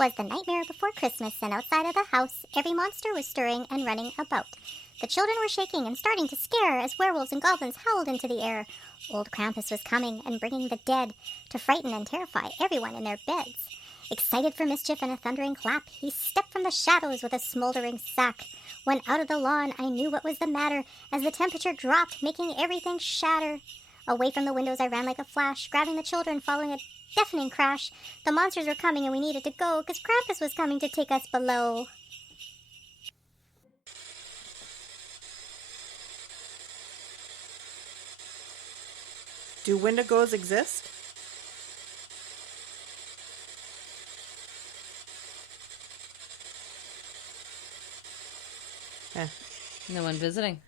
'Twas the nightmare before Christmas, and outside of the house every monster was stirring and running about. The children were shaking and starting to scare as werewolves and goblins howled into the air. Old Krampus was coming and bringing the dead to frighten and terrify everyone in their beds. Excited for mischief and a thundering clap, he stepped from the shadows with a smoldering sack. When out of the lawn, I knew what was the matter, as the temperature dropped, making everything shatter. Away from the windows I ran like a flash, grabbing the children, following a deafening crash. The monsters were coming and we needed to go, 'cause Krampus was coming to take us below. Do Wendigos exist? No one visiting.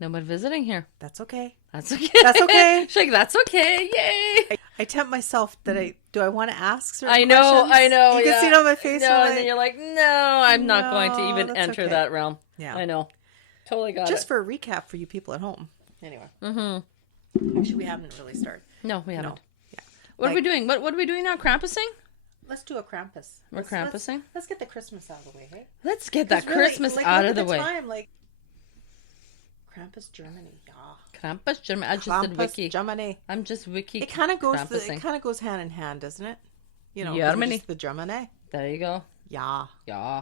No one visiting here. That's okay. That's okay. That's okay. She's like, that's okay. Yay. I tempt myself that do I want to ask certain I know. questions? You yeah. can see it on my face. No, and then you're like, no, I'm not going to even that's enter okay. that realm. Yeah. I know. Totally got it. Just for a recap for you people at home. Anyway. Mm-hmm. Actually, we haven't really started. No, we haven't. No. Yeah. What are we doing? What are we doing now? Krampusing? Let's do a Krampus. We're Krampusing? Let's get the Christmas out of the way, right? Let's get that Really, Christmas out of the way. Time, Krampus Germany, yeah. Krampus Germany. I just did wiki. Germany. I'm just wiki. It kind of goes. Krampusing. It kind of goes hand in hand, doesn't it? You know, Germany. just the Germany. There you go. Yeah. Yeah.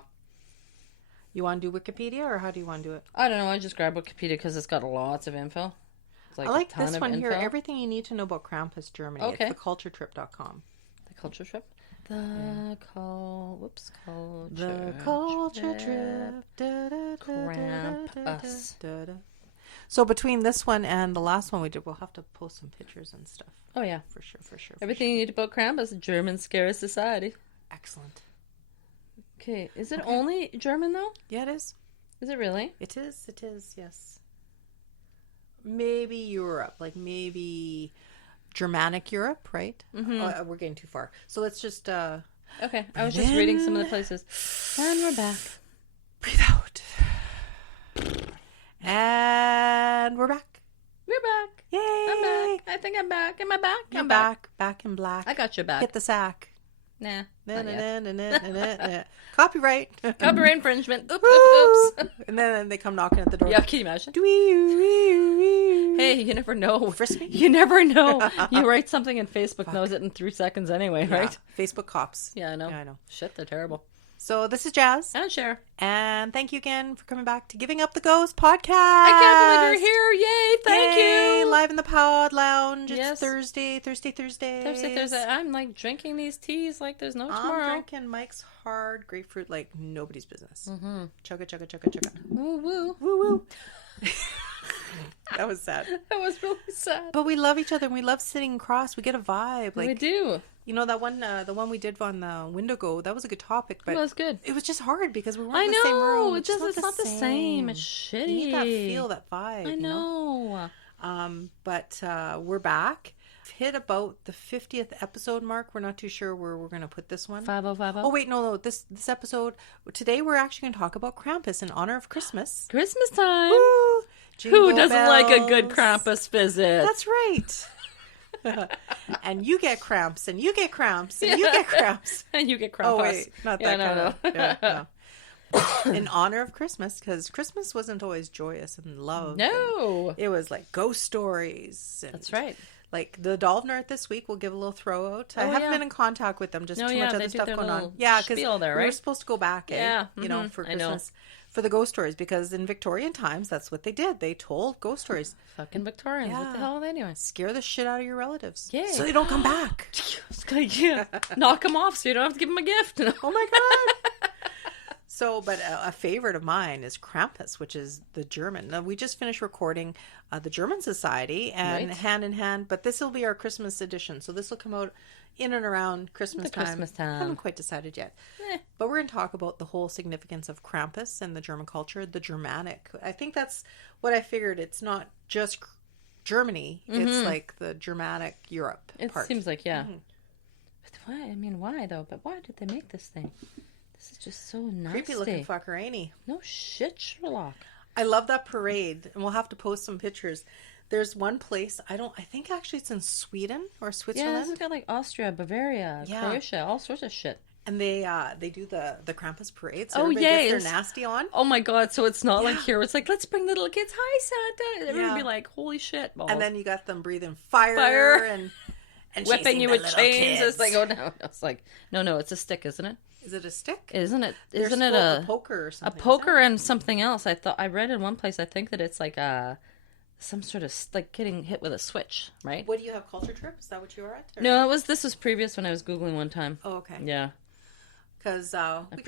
You want to do Wikipedia, or how do you want to do it? I don't know. I just grabbed Wikipedia because it's got lots of info. It's I like a ton this of one info. here. Everything you need to know about Krampus Germany. Okay. It's theculturetrip.com. The culture trip. The culture. The culture trip. Krampus. So between this one and the last one we did, we'll have to post some pictures and stuff. Oh yeah, For sure. everything you need about Krampus. German Scary Society. Excellent. Okay, is it only German though? Yeah, it is. Is it really? It is, yes. Maybe Europe, maybe Germanic Europe, right? Mm-hmm. We're getting too far. So let's just... Okay, I was just reading some of the places. And we're back. Breathe out. And we're back. We're back. Yay! I'm back. I think I'm back. Am I back? You're I'm back. Back in black. I got your back. Hit the sack. Nah. Na, Not na, yet. na, na, na, na, na. Copyright. Copyright infringement. Oops, Woo! oops. And then they come knocking at the door. Yeah, can you imagine? Hey, you never know. Frisk me? You never know. You write something and Facebook knows it in 3 seconds anyway, right? Yeah. Facebook cops. Yeah, I know. Yeah, I know. Shit, they're terrible. So this is Jas. And Sher. And thank you again for coming back to Giving Up the Ghost podcast. I can't believe you're here. Yay, thank you. Live in the Pod Lounge. It's Yes. Thursday. Thursday. I'm drinking these teas like there's no tomorrow. I'm drinking Mike's hard grapefruit like nobody's business. Mm-hmm. Chugga, chugga, chugga, chugga. Woo, woo. Woo, woo. That was sad. That was really sad. But we love each other and we love sitting across. We get a vibe. We do. You know, that one, the one we did on the Wendigo, that was a good topic. But It was good. it was just hard because we weren't I in the same room. know. It's not the same. It's shitty. You need that feel, that vibe. I know. But we're back. Hit about the 50th episode mark. We're not too sure where we're going to put this one. 5050. Oh, wait, no. This episode, today we're actually going to talk about Krampus in honor of Christmas. Christmas time. Woo! Who Jingle doesn't like a good bells. Krampus visit? That's right. And you get cramps, and you get cramps, and you get cramps. And you get Krampus. Oh, wait. Not that Yeah, kind no, of. Yeah, no. In honor of Christmas, because Christmas wasn't always joyous and love. No. It was like ghost stories. And That's right. Like the Dolphin Art this week, we'll give a little throw out. I Oh, haven't yeah. been in contact with them, just No, too yeah, much they other do stuff their going on. little Yeah, because spiel there, we were right? supposed to go back, Yeah, you know, for I know. Christmas. For the ghost stories, because in Victorian times, that's what they did. They told ghost stories. Fucking Victorians. What the Yeah. hell are they doing? Scare the shit out of your relatives. Yay. So they don't come back. Yeah. Knock them off so you don't have to give them a gift. Oh my God. So, but a favorite of mine is Krampus, which is the German. Now, we just finished recording the German Society and Right. hand in hand, but this will be our Christmas edition. So this will come out in and around Christmas time. Christmas time. Haven't quite decided yet. But we're going to talk about the whole significance of Krampus and the German culture, the Germanic. I think that's what I figured. It's not just Germany. It's like the Germanic Europe It part. seems like, yeah. But why? I mean, why though? But why did they make this thing? This is just so nasty. Creepy looking fucker, ain't he? No shit, Sherlock. I love that parade, and we'll have to post some pictures. There's one place, I think actually it's in Sweden or Yeah, Switzerland. this has got like Austria, Bavaria, Yeah. Croatia, all sorts of shit. And they do the Krampus parade. So Oh, everybody yes. gets their nasty on. Oh my god, so it's not like here, it's like, let's bring the little kids, hi Santa. And everybody be like, holy shit, balls. And then you got them breathing fire. And whipping you with chains. Kids. It's like, oh no. It's like, no, it's a stick, isn't it? Is it a stick? Isn't it a poker or something? A poker and something else. I read in one place, I think that it's like some sort of like getting hit with a switch, right? What do you have, Culture Trip? Is that what you were at? Or? No, this was previous when I was Googling one time. Oh, okay. Yeah. Because we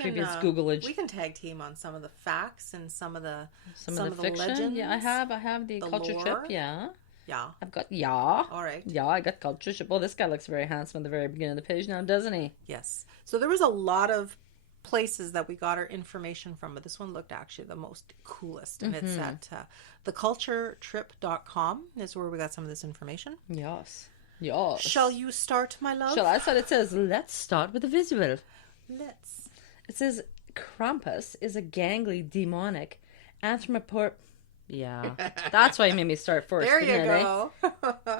can tag team on some of the facts and some of the fiction. legends. Yeah, I have the Culture lore. Trip. Yeah. Yeah. I've got All right. Yeah, I got Culture Trip. Well, this guy looks very handsome at the very beginning of the page now, doesn't he? Yes. So there was a lot of places that we got our information from, but this one looked actually the most coolest, and it's at theculturetrip.com is where we got some of this information. Yes. Shall you start, my love? Shall I start? It says, let's start with the visual. Let's. It says, Krampus is a gangly, demonic, Yeah, that's why you made me start first. There you go.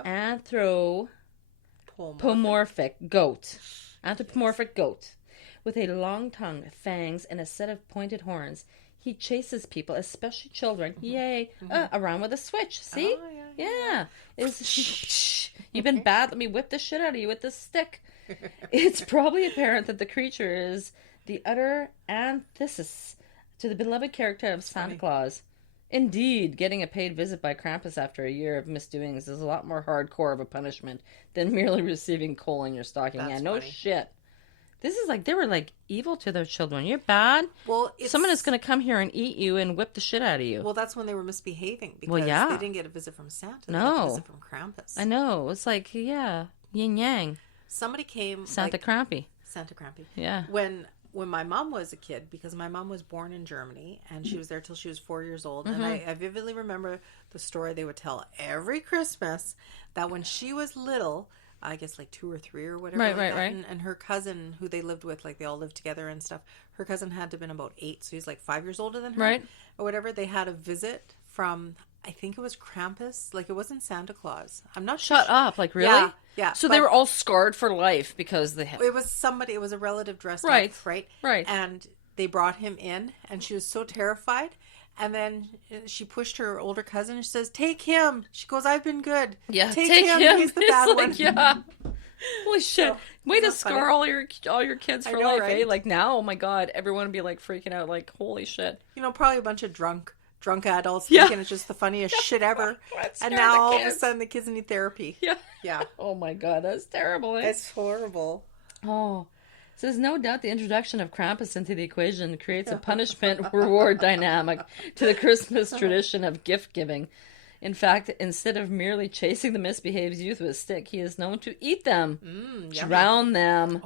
Anthropomorphic goat. Anthropomorphic goat. With a long tongue, fangs, and a set of pointed horns. He chases people, especially children, around with a switch. See? Oh, yeah. You've been bad. Let me whip the shit out of you with this stick. It's probably apparent that the creature is the utter antithesis to the beloved character of Santa Claus. Indeed, getting a paid visit by Krampus after a year of misdoings is a lot more hardcore of a punishment than merely receiving coal in your stocking. That's no funny. shit. This is like, they were like evil to their children. You're bad. Well, someone is going to come here and eat you and whip the shit out of you. Well, that's when they were misbehaving because they didn't get a visit from Santa. They got a visit from Krampus. I know. It's like, yin yang. Somebody came. Santa Krampy. Santa Krampy. Yeah. When my mom was a kid, because my mom was born in Germany and she was there till she was 4 years old, and I vividly remember the story they would tell every Christmas that when she was little, I guess like 2 or 3 or whatever. Right. And her cousin, who they lived with, like they all lived together and stuff, her cousin had to have been about 8, so he's like 5 years older than her. Right. Or whatever. They had a visit from, I think it was Krampus. Like, it wasn't Santa Claus. I'm not sure. Shut up. Like, really? Yeah. So they were all scarred for life because they had... It was somebody, it was a relative dressed up, right? Right. And they brought him in, and she was so terrified. And then she pushed her older cousin and she says, "Take him." She goes, "I've been good. Yeah, take him. He's the bad one." Yeah. Holy shit. So, way to scar all your kids for life, right? eh? Like now, oh my god, everyone would be like freaking out, like, holy shit. You know, probably a bunch of drunk adults thinking it's just the funniest shit ever. And now all of a sudden the kids need therapy. Yeah. Oh my god, that's terrible, eh? It's horrible. Oh. It says, no doubt the introduction of Krampus into the equation creates a punishment-reward dynamic to the Christmas tradition of gift-giving. In fact, instead of merely chasing the misbehaved youth with a stick, he is known to eat them, drown them,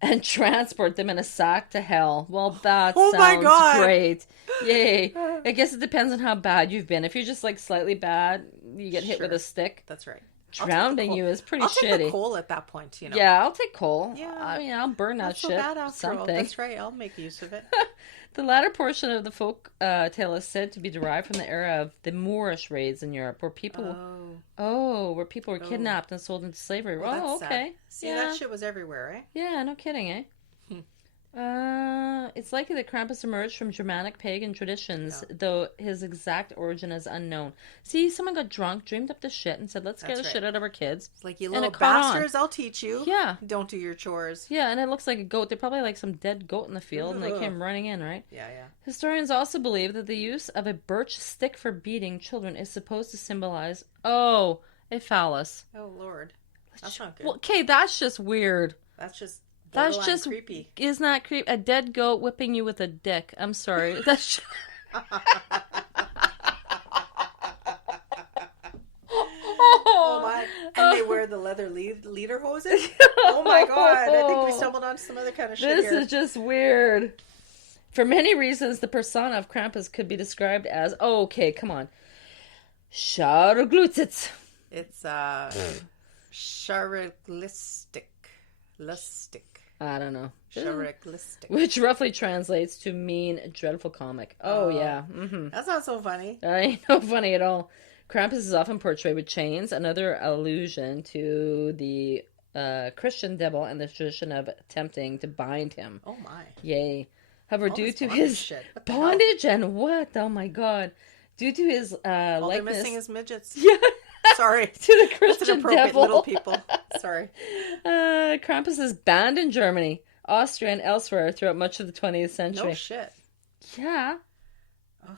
and transport them in a sack to hell. Well, that sounds great. Yay. I guess it depends on how bad you've been. If you're just like slightly bad, you get hit with a stick. That's right. Drowning you is pretty shitty. I'll take the coal at that point, you know. Yeah, I'll take coal. Yeah. I mean, I'll burn that shit. Not so bad after all. Something. That's right. I'll make use of it. The latter portion of the folk tale is said to be derived from the era of the Moorish raids in Europe, where people were kidnapped and sold into slavery. Well, okay. Sad. See, that shit was everywhere, eh? Yeah, no kidding, eh? It's likely that Krampus emerged from Germanic pagan traditions, though his exact origin is unknown. See, someone got drunk, dreamed up the shit, and said, let's scare the shit out of our kids. It's like, you little bastards, I'll teach you. Yeah. Don't do your chores. Yeah, and it looks like a goat. They're probably like some dead goat in the field, and they came running in, right? Yeah. Historians also believe that the use of a birch stick for beating children is supposed to symbolize, a phallus. Oh, Lord. That's not good. Well, okay, that's just weird. That's just creepy. Isn't that creepy? A dead goat whipping you with a dick. I'm sorry. That's Oh my! And they wear the leather leader hoses. Oh my god! I think we stumbled onto some other kind of shit This here. is just weird. For many reasons, the persona of Krampus could be described as come on, Schargluzitz. It's characteristic. I don't know. Characteristic. Which roughly translates to mean dreadful comic. Yeah. Mm-hmm. That's not so funny. Ain't no funny at all. Krampus is often portrayed with chains, another allusion to the Christian devil and the tradition of attempting to bind him. Oh my. Yay. However, All due this to bondage his shit. What the hell? bondage and what? Oh my god. Due to his All they're likeness. missing is midgets. Yeah. Sorry. To the That's Christian inappropriate, devil. little people. Sorry. Krampus is banned in Germany, Austria, and elsewhere throughout much of the 20th century. No shit. Yeah. Ugh.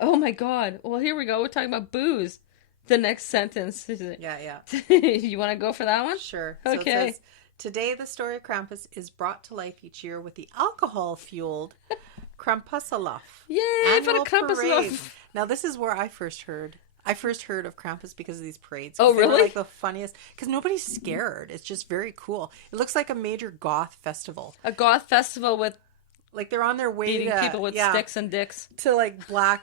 Oh my god. Well, here we go. We're talking about booze. The next sentence. Yeah. You want to go for that one? Sure. Okay. So it says, today the story of Krampus is brought to life each year with the alcohol-fueled Krampuslauf. Yay, for the annual Krampus parade. Run. Now, this is where I first heard of Krampus because of these parades. Oh, They were really? like the funniest. Because nobody's scared. It's just very cool. It looks like a major goth festival. A goth festival with Like they're on their way beating to people with sticks and dicks. to like black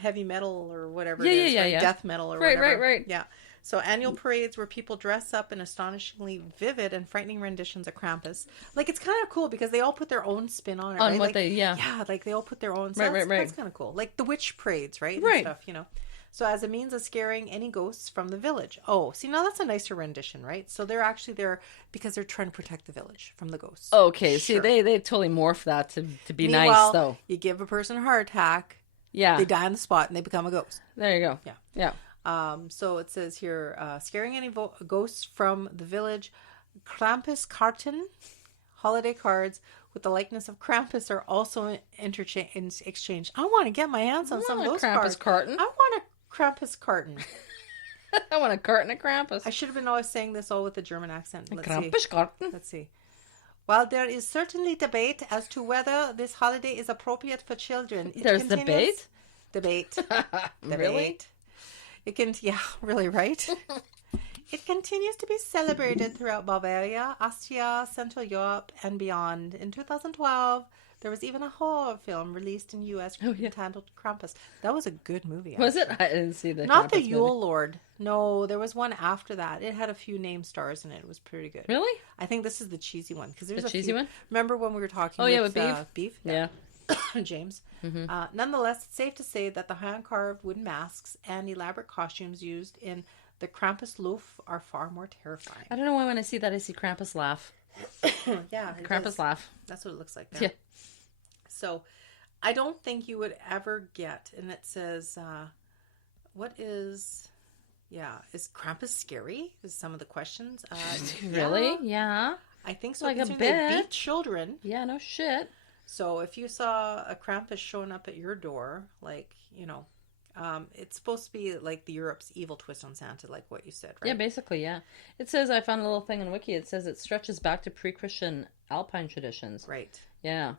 heavy metal or whatever it is, right? Yeah. Death metal or Right, whatever. right. Yeah. So annual parades where people dress up in astonishingly vivid and frightening renditions of Krampus. Like it's kind of cool because they all put their own spin on it. On right? what like, they, yeah. Yeah, like they all put their own. So Right. That's kind of cool. Like the witch parades, right? And Right. stuff, you know. So as a means of scaring any ghosts from the village. Oh, see, now that's a nicer rendition, right? So they're actually there because they're trying to protect the village from the ghosts. Okay, see, Sure. they totally morph that to be nice, Meanwhile, though. you give a person a heart attack, Yeah. they die on the spot, and they become a ghost. There you go. Yeah. Yeah. So it says here, scaring any ghosts from the village. Krampus Karten, holiday cards with the likeness of Krampus are also exchanged. I want to get my hands on some of those Krampus cards. carton. I want a Krampus carton. I want a carton of Krampus. I should have been always saying this all with a German accent. Let's see. Krampus carton. Let's see. While there is certainly debate as to whether this holiday is appropriate for children, There's debate? Debate. Really? It can, yeah, really, right? It continues to be celebrated throughout Bavaria, Austria, Central Europe, and beyond. In 2012, there was even a horror film released in U.S. entitled Krampus. That was a good movie. Was it? actually. I didn't see the Not the Krampus Yule movie. Lord. No, there was one after that. It had a few name stars in it. It was pretty good. Really? I think this is the cheesy one because there's The a cheesy few. one? Remember when we were talking? Oh, yeah, with with beef. Yeah. James. Nonetheless, it's safe to say that the hand-carved wooden masks and elaborate costumes used in the Krampus Loof are far more terrifying. I don't know why when I see that I see Krampus laugh. Yeah, it Krampus does. laugh. That's what it looks like there. Yeah. So, I don't think you would ever get, and it says, is Krampus scary? Is some of the questions. Really? Yeah. I think so. Like a considering they bit. beat children. Yeah, no shit. So if you saw a Krampus showing up at your door, like, you know, it's supposed to be like the Europe's evil twist on Santa, like what you said, right? Yeah, basically, yeah. It says, I found a little thing on Wiki, it says it stretches back to pre-Christian Alpine traditions. Right. Yeah.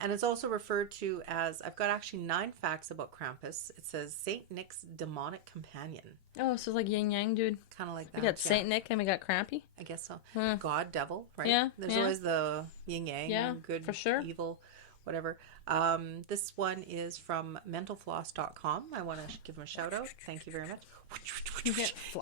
And it's also referred to as, I've got actually 9 facts about Krampus. It says Saint Nick's demonic companion. Oh, so it's like yin yang, dude. Kind of like that. We got Saint Nick and we got Krampy. I guess so. Hmm. God, devil, right? Yeah, There's yeah. always the yin yang, Yeah, good, for sure. evil, whatever. This one is from mentalfloss.com. I want to give them a shout out. Thank you very much.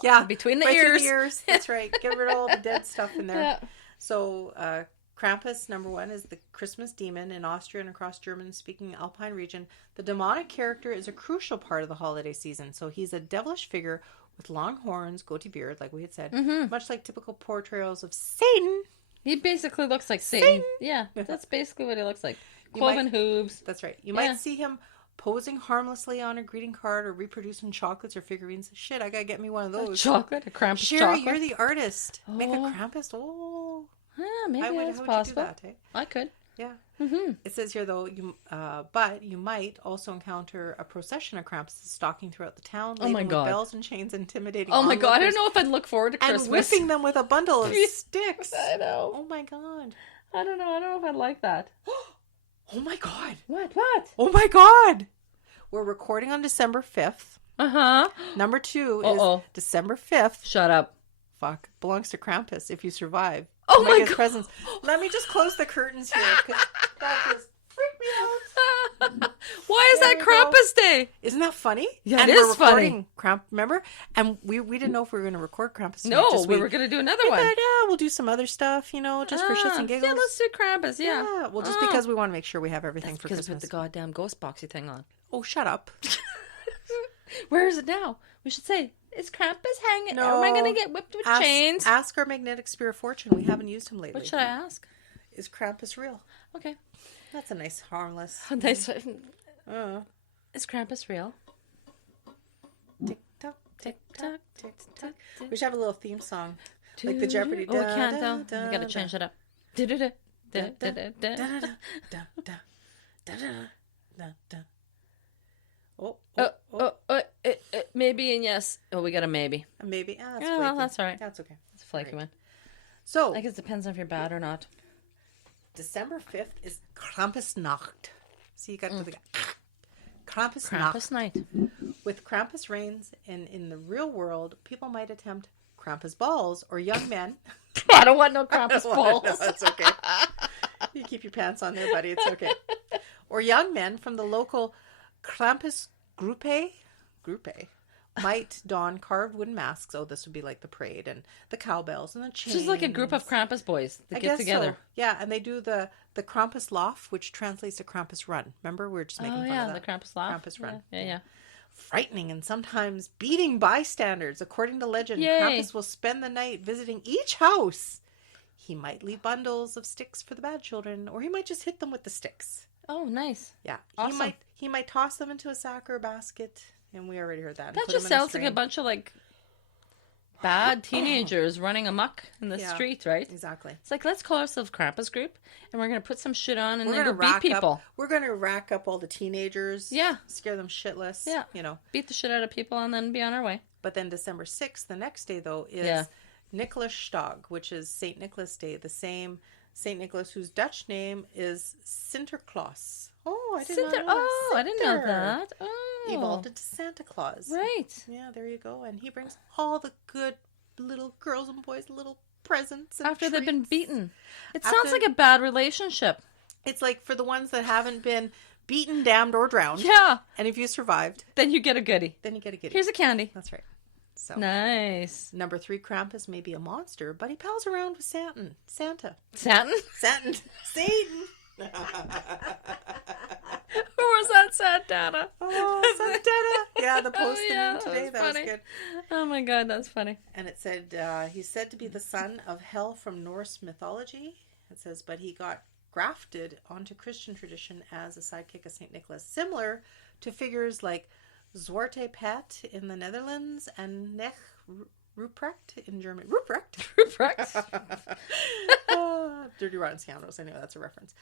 Yeah, Between the right through ears. the ears. That's right. Get rid of all the dead stuff in there. Yeah. So, Krampus, number 1, is the Christmas demon in Austria and across German-speaking Alpine region. The demonic character is a crucial part of the holiday season. So he's a devilish figure with long horns, goatee beard, like we had said, much like typical portrayals of Satan. He basically looks like Satan. Yeah, that's basically what he looks like. Cloven hooves. That's right. You Yeah. might see him posing harmlessly on a greeting card or reproducing chocolates or figurines. Shit, I gotta get me one of those. Chocolate, a Krampus Sherry, chocolate. you're the artist. Make a Oh. Krampus. Oh, Yeah, maybe how that's would possible. you do that? Eh? I could. Yeah. Mm-hmm. It says here though, but you might also encounter a procession of Krampuses stalking throughout the town, Oh my laden God. with bells and chains, intimidating. Oh my god, I onlookers, don't know if I'd look forward to and Christmas. whipping them with a bundle of sticks. I know. Oh my God. I don't know if I'd like that. Oh my God. What? Oh my God. We're recording on December 5th. Uh-huh. Number 2 Uh-oh. is December 5th. Shut up. Fuck. Belongs to Krampus if you survive. Oh You might my get God. presents. Let me just close the curtains here. 'Cause that just freaked me out. Why is There that we go. Krampus Day? Isn't that funny? Yeah, and it we're is funny. recording remember? And we didn't know if we were going to record Krampus. No, just we were going to do another we one. thought, yeah, we'll do some other stuff, just for shits and giggles. Yeah, let's do Krampus, yeah. Well, just because we want to make sure we have everything That's for because Christmas. with the goddamn ghost boxy thing on. Oh, shut up. Where is it now? We should say. Is Krampus hanging? No. Am I going to get whipped with chains? Ask our magnetic spirit fortune. We haven't used him lately. What should I ask? Is Krampus real? Okay. That's a nice, harmless. Nice. Is Krampus real? Tick tock, tick tock, tick tock. tick. We should have a little theme song, like the Jeopardy. Oh, we can't though. We got to change it up. Maybe and yes. Oh, we got a maybe. A maybe. That's Yeah, well, that's all right. That's okay. It's a flaky one. So, I guess it depends on if you're bad or not. December 5th is Krampusnacht. See, you got to the Krampus Krampusnacht. night. With Krampus reigns, and in the real world, people might attempt Krampus balls, or young men. I don't want no Krampus balls. No, that's okay. You keep your pants on there, buddy. It's okay. Or young men from the local Krampus Gruppe might don carved wooden masks. Oh, this would be like the parade and the cowbells and the chains. It's just like a group of Krampus boys that get together. So. Yeah, and they do the Krampus Lauf, which translates to Krampus Run. Remember, we were just making fun of that. The Krampus Lauf. Krampus Run. Yeah. Frightening and sometimes beating bystanders. According to legend, Krampus will spend the night visiting each house. He might leave bundles of sticks for the bad children, or he might just hit them with the sticks. Oh, nice. Yeah. Awesome. He might toss them into a sack or a basket, and we already heard that. That just sounds like a bunch of bad teenagers running amok in the street, right? Exactly. It's like, let's call ourselves Krampus Group, and we're going to put some shit on and then go beat people. We're going to rack up all the teenagers. Yeah. Scare them shitless. Yeah. Beat the shit out of people and then be on our way. But then December 6th, the next day, though, is Nicholasstag, which is St. Nicholas Day. The same St. Nicholas whose Dutch name is Sinterklaas. Oh, I didn't know. Oh, I didn't know that. Oh. Evolved into Santa Claus. Right. Yeah, there you go. And he brings all the good little girls and boys little presents and after they've been treats. beaten. It sounds like a bad relationship. It's like for the ones that haven't been beaten, damned, or drowned. Yeah. And if you survived, then you get a goodie. Here's a candy. That's right. So nice. Number 3, Krampus may be a monster, but he pals around with Satan. Satan? Satan. Satan. Who was that Santana? Oh, Santana. Yeah, the post today. That was good. Oh my God, that's funny. And it said he's said to be the son of Hel from Norse mythology. It says, but he got grafted onto Christian tradition as a sidekick of St. Nicholas, similar to figures like Zwarte Pet in the Netherlands and Nech Ruprecht in Germany. Ruprecht? Dirty Rotten Scoundrels. I know that's a reference.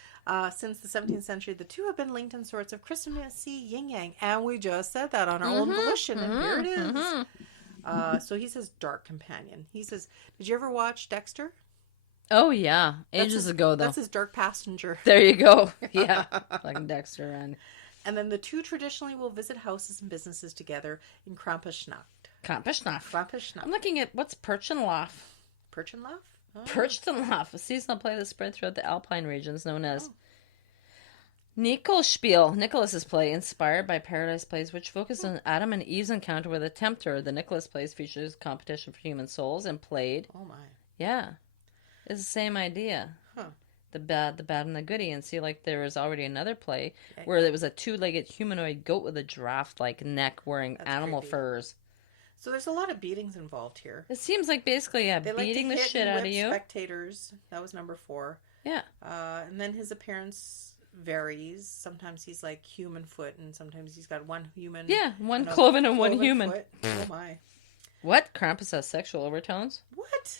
Since the 17th century, the two have been linked in sorts of Christmassy yin-yang. And we just said that on our own volition. And here it is. So he says dark companion. He says, did you ever watch Dexter? Oh, yeah. Ages ago, though. That's his dark passenger. There you go. Yeah. Like Dexter. And then the two traditionally will visit houses and businesses together in Krampusnacht. Krampusnacht. I'm looking at what's Birch and Lauf. Birch and Lauf? Oh. Birch and Lauf, a seasonal play that spread throughout the Alpine regions known as Nicholas's play, inspired by Paradise Plays, which focused on Adam and Eve's encounter with a tempter. The Nicholas plays features competition for human souls and played. Oh my. Yeah. It's the same idea. Huh. The bad, and the goody. And see, there was already another play where there was a two-legged humanoid goat with a giraffe-like neck wearing animal furs. So there's a lot of beatings involved here. It seems like basically, beating the shit out of you. Spectators. That was number 4. Yeah. And then his appearance varies. Sometimes he's like human foot, and sometimes he's got one human. Yeah, one cloven and one human. Foot. Oh my. What? Krampus has sexual overtones? What?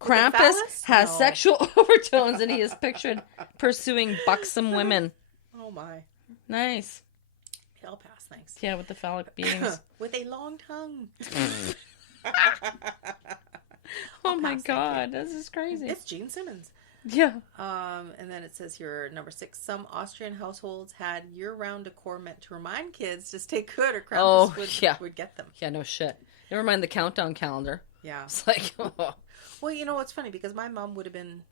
Krampus has sexual overtones, and he is pictured pursuing buxom women. Oh my. Nice. I'll pass, thanks. Yeah, with the phallic beatings. With a long tongue. Oh my God, this is crazy. It's Gene Simmons. Yeah. And then it says here, number 6, some Austrian households had year-round decor meant to remind kids to stay good, or Krampus would get them. Yeah, no shit. Never mind the countdown calendar. Yeah. It's like, oh. Well, you know, it's funny, because my mom would have been,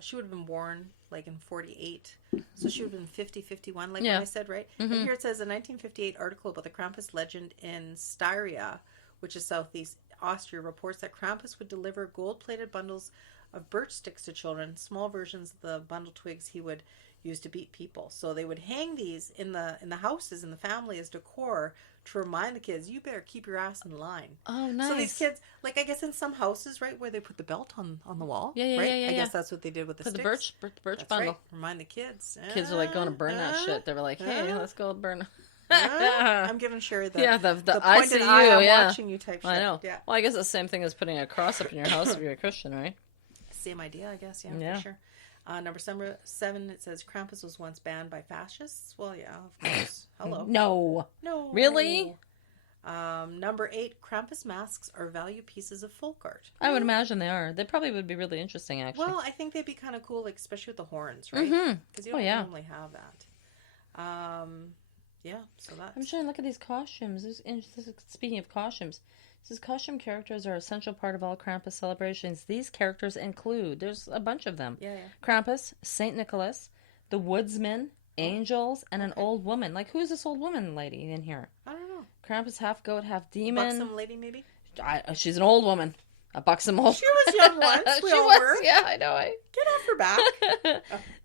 she would have been born, in 48. So she would have been 50, 51, what I said, right? Mm-hmm. And here it says, a 1958 article about the Krampus legend in Styria, which is southeast Austria, reports that Krampus would deliver gold-plated bundles of birch sticks to children, small versions of the bundle twigs he would use to beat people. So they would hang these in the houses in the family as decor to remind the kids, you better keep your ass in line. Oh, nice. So these kids, like I guess in some houses, right, where they put the belt on the wall. Yeah, right? yeah. I guess that's what they did with the Put sticks. the birch That's bundle. right. Remind the kids. Kids are like going to burn that shit. They were like, hey, let's go burn. I'm giving Sherry the the I see pointed you, eye, I'm watching you type shit. I know. Yeah. Well, I guess it's the same thing as putting a cross up in your house if you're a Christian, right? Same idea, I guess. Yeah, Yeah. for sure. Number 7, it says Krampus was once banned by fascists. Well, yeah, of course. Hello. No. Really? Number 8, Krampus masks are value pieces of folk art. I would imagine they are. They probably would be really interesting, actually. Well, I think they'd be kind of cool, like especially with the horns, right? Because you don't normally have that. Yeah, so that's... I'm trying to look at these costumes. Speaking of costumes, it says costume characters are an essential part of all Krampus celebrations. These characters include, there's a bunch of them. Yeah. Krampus, Saint Nicholas, the Woodsman, angels, and an old woman. Like, who's this old woman lady in here? I don't know. Krampus, half goat, half demon. Buxom lady, maybe? She's an old woman. A buxom old. She was young once. We all were. Yeah, I know. Get off her back.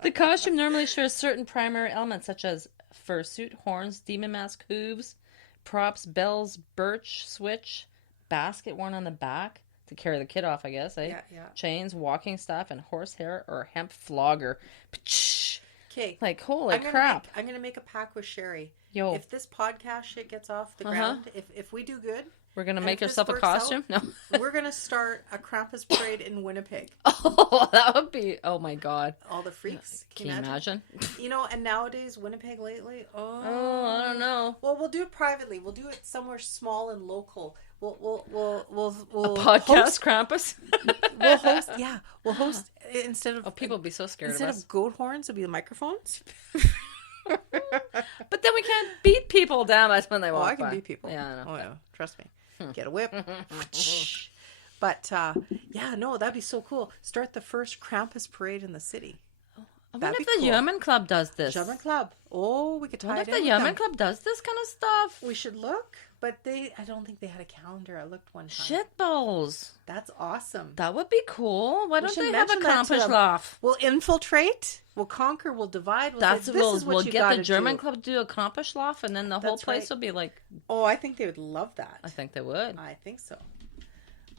The costume normally shares certain primary elements such as fursuit, horns, demon mask, hooves, props, bells, birch, switch, basket worn on the back to carry the kid off, I guess. Yeah. Chains, walking staff, and horsehair or hemp flogger. Okay. Like, holy crap. I'm going to make a pact with Sherry. Yo. If this podcast shit gets off the ground, if we do good... We're going to make yourself a costume? No. We're going to start a Krampus parade in Winnipeg. Oh, that would be... Oh, my God. All the freaks. Can you imagine? You know, and nowadays, Winnipeg lately... Oh, I don't know. Well, we'll do it privately. We'll do it somewhere small and local. We'll a podcast host, Krampus? We'll host instead of... Oh, people would be so scared of us. Instead of goat horns, it'll be the microphones. But then we can't beat people down. That's when they walk I can by. beat people. Yeah, I know. Oh, yeah. Trust me. Get a whip. But, that'd be so cool. Start the first Krampus parade in the city. I wonder if the German Club does this. German Club. Oh, we could tie it in. I wonder if the German Club does this kind of stuff. We should look. But I don't think they had a calendar. I looked one time. Shitballs. That's awesome. That would be cool. Why don't they have a Krampus laugh? We'll infiltrate. We'll conquer. We'll divide. We'll get the German Club to do a Krampus laugh, and then the whole place will be like... Oh, I think they would love that. I think they would. I think so.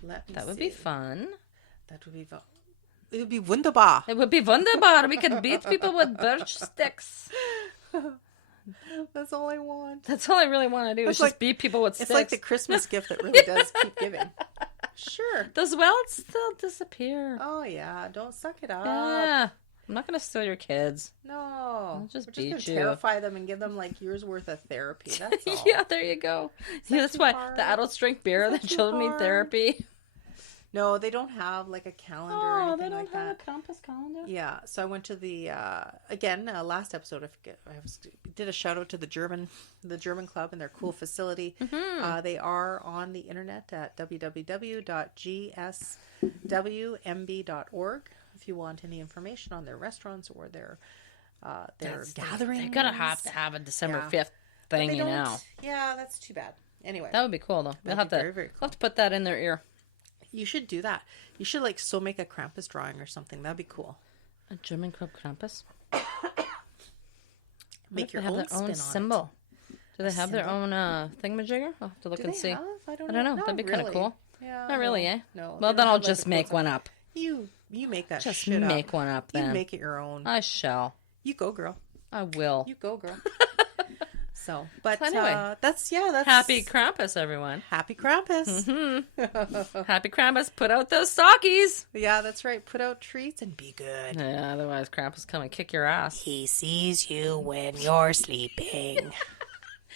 That would be fun. That would be fun. It would be wunderbar. It would be wunderbar. We could beat people with birch sticks. That's all I want. That's all I really want to do is just beat people with sticks. It's like the Christmas gift that really does keep giving. Sure. Does welts still disappear? Oh, yeah. Don't suck it up. Yeah. I'm not going to steal your kids. No. I'll just We're beat just you. gonna terrify them and give them like years worth of therapy. That's all. Yeah, there you go. That's why the adults drink beer, the children need therapy. No, they don't have like a calendar or anything like that. They don't have a Krampus calendar? Yeah, so I went to the, last episode, I did a shout out to the German Club and their cool facility. Mm-hmm. They are on the internet at www.gswmb.org if you want any information on their restaurants or their gatherings. They're going to have a December 5th thing, you know. Yeah, that's too bad. Anyway. That would be cool, though. We'll have to, very, very cool. We'll have to put that in their ear. You should do that. You should make a Krampus drawing or something. That'd be cool. A German Club Krampus? Make your own spin on symbol. Do they have their own thingamajigger? I'll have to look and see. I don't know. That'd be kind of cool. Yeah, Not really, eh? No. Well, then I'll just make one up. You make that just shit up. Just make one up then. You make it your own. I shall. You go, girl. I will. You go, girl. So, but anyway, that's Happy Krampus, everyone. Happy Krampus. Mm-hmm. Happy Krampus. Put out those stockies. Yeah, that's right. Put out treats and be good. Yeah, otherwise Krampus come and kick your ass. He sees you when you're sleeping.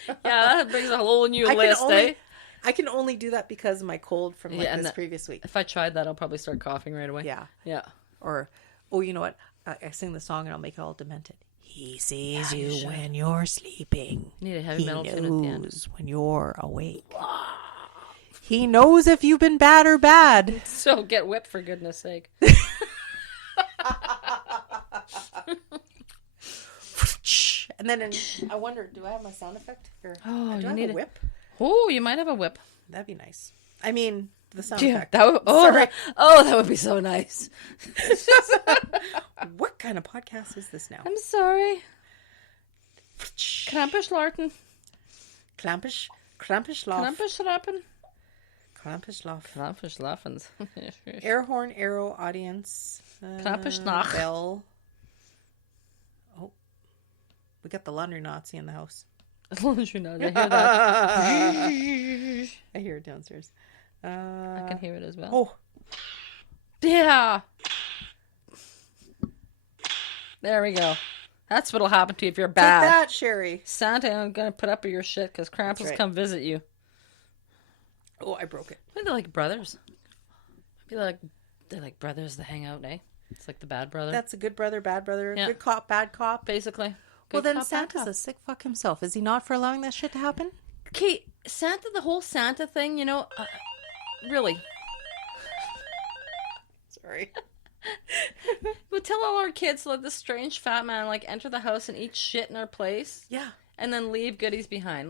Yeah, that brings a whole new list, eh? I can only do that because of my cold from this previous week. If I tried that, I'll probably start coughing right away. Yeah. Yeah. Or, you know what? I sing the song and I'll make it all demented. He sees you when you're sleeping. You need a heavy metal tune at the end. He knows when you're awake. He knows if you've been bad or bad. So get whipped, for goodness sake. And then I wonder, do I have my sound effect? Or do I have a whip? Oh, you might have a whip. That'd be nice. I mean, the sound effect. That would be so nice. What kind of podcast is this now? I'm sorry. Krampus Larten. Krampus Krampuslauf. Krampusschlappen. Krampuslauf. Krampuschlaffens. Air horn, arrow, audience. Krampusnach. Bell. Oh. We got the laundry Nazi in the house. Laundry Nazi. I hear that. I hear it downstairs. I can hear it as well. Oh. Yeah. There we go. That's what'll happen to you if you're bad. Take that, Sherry. Santa ain't gonna put up with your shit because Krampus right. come visit you. Oh, I broke it. Maybe they're like brothers. Maybe they're like brothers that hang out, eh? It's like the bad brother. That's a good brother, bad brother. Yeah. Good cop, bad cop. Basically. Well, Good then cop, bad Santa's cop. a sick fuck himself. Is he not for allowing that shit to happen? Okay, Santa, the whole Santa thing, really. Sorry. We tell all our kids to let this strange fat man enter the house and eat shit in our place. Yeah. And then leave goodies behind.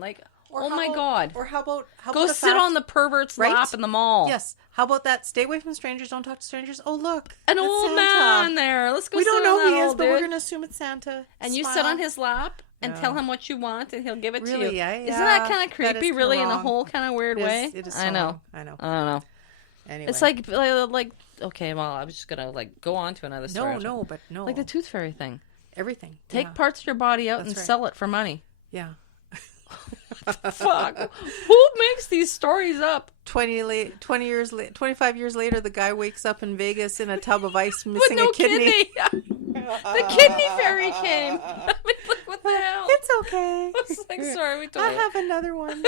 Or oh how my about- God. Or how about Go the sit fact- on the pervert's Right? lap in the mall. Yes. How about that? Stay away from strangers. Don't talk to strangers. Oh, look. An that's old Santa. man there. Let's go We sit don't on know that who he is, old but we're dude. going to assume it's Santa. And you Smile. sit on his lap and Yeah. tell him what you want and he'll give it to Really, you. yeah, Isn't that kind that of is creepy, kinda really, in a wrong. whole kind of weird way? It is so I know. wrong. I know. I don't know. Anyway. It's okay, well, I was just going to go on to another story. No. Like the tooth fairy thing. Everything. Take Yeah. parts of your body out That's and right. sell it for money. Yeah. Fuck. Who makes these stories up? 25 years later, the guy wakes up in Vegas in a tub of ice With missing no a kidney. The kidney fairy came. I mean, what the hell? It's okay. It's like, sorry, we I totally have another one.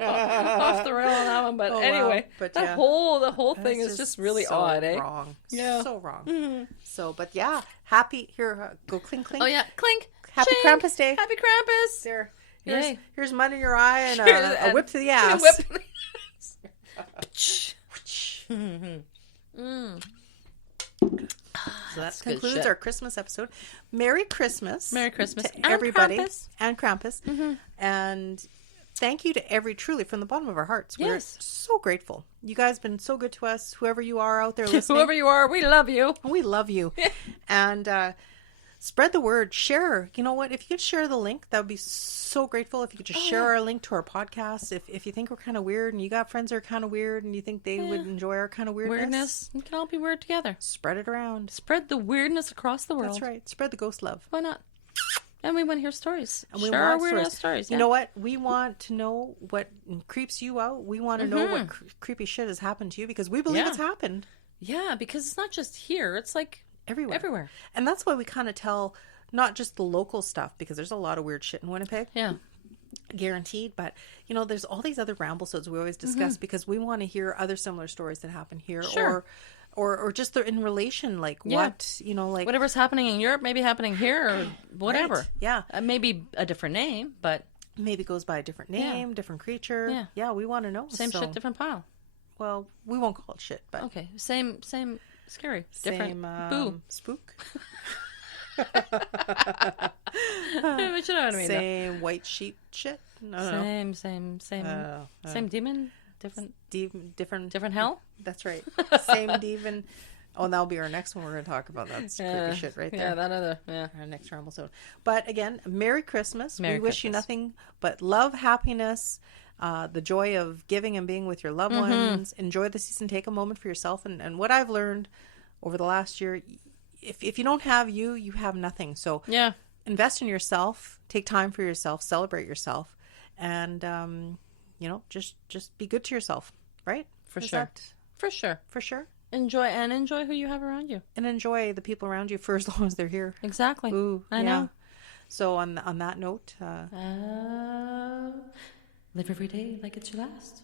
off the rail on that one. But Oh, wow. anyway, But the yeah. whole thing That's is just really so odd, eh? Wrong. Yeah. So wrong. So, but yeah, happy here. Go clink clink. Oh yeah, clink. Happy shink. Krampus Day. Happy Krampus. There. Yay. Here's mud in your eye and Cheers, a whip to the ass. Whip. So that good concludes shit. our Christmas episode. Merry Christmas. Merry Christmas. to And everybody. Krampus. And Krampus. And thank you to truly from the bottom of our hearts. We're Yes. so grateful. You guys have been so good to us. Whoever you are out there listening. Whoever you are, we love you. We love you. And spread the word. Share. You know what? If you could share the link, that would be so grateful. If you could just share our link to our podcast. If you think we're kind of weird and you got friends that are kind of weird and you think they would enjoy our kind of weirdness, We can all be weird together. spread it around. Spread the weirdness across the world. That's right. Spread the ghost love. Why not? And we want to hear stories. And we Share our want weird stories. You know what? We want to know what creeps you out. We want to know what Mm-hmm. creepy shit has happened to you because we believe it's happened Yeah, because it's not just here. It's like everywhere. And that's why we kind of tell not just the local stuff because there's a lot of weird shit in Winnipeg. Yeah. Guaranteed. But, there's all these other ramble-sodes we always discuss because we want to hear other similar stories that happen here. Sure. Or just they're in relation, like what, like... Whatever's happening in Europe may be happening here or whatever. Right. Yeah. Maybe a different name, but... Maybe goes by a different name, different creature. Yeah. Yeah, we want to know. Same shit, different pile. Well, we won't call it shit, but... Okay. Same scary. Different. Same, spook. But you know what I mean. Same white sheet shit. No. Same demon. Different. Different hell. That's right. Same demon. Oh, that'll be our next one we're going to talk about. That's creepy shit right there. Yeah, that other. Yeah. Our next ramble zone. But again, Merry Christmas. Merry we wish you Christmas. nothing but love, happiness, the joy of giving and being with your loved ones. Enjoy the season. Take a moment for yourself. And what I've learned over the last year, if you don't have you have nothing. So Yeah. invest in yourself. Take time for yourself. Celebrate yourself. And, just be good to yourself. Right? For Is sure. that- For sure. for sure. Enjoy who you have around you. And enjoy the people around you for as long as they're here. Exactly. Ooh, I know. So on that note, Live every day like it's your last.